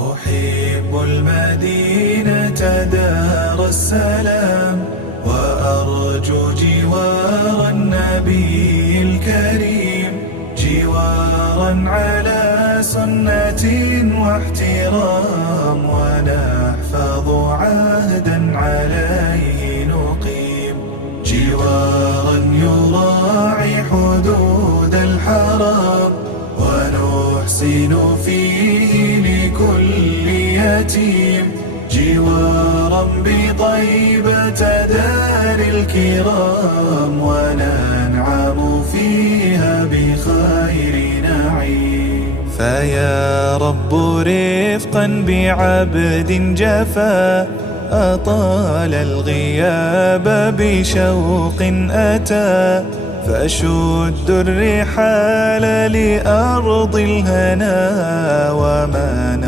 أحب المدينة دار السلام، وأرجو جوار النبي الكريم، جوارا على سنة واحترام، ونحفظ عهدا عليه نقيم، جوارا يراعي حدود الحرام، ونحسن فيه لكل يتيم، جوارا بطيبة دار الكرام، وننعم فيها بخير نعيم. فيا رب رفقا بعبد جفا، أطال الغياب بشوق أتى، فشد الرحال لأرض الهنا وما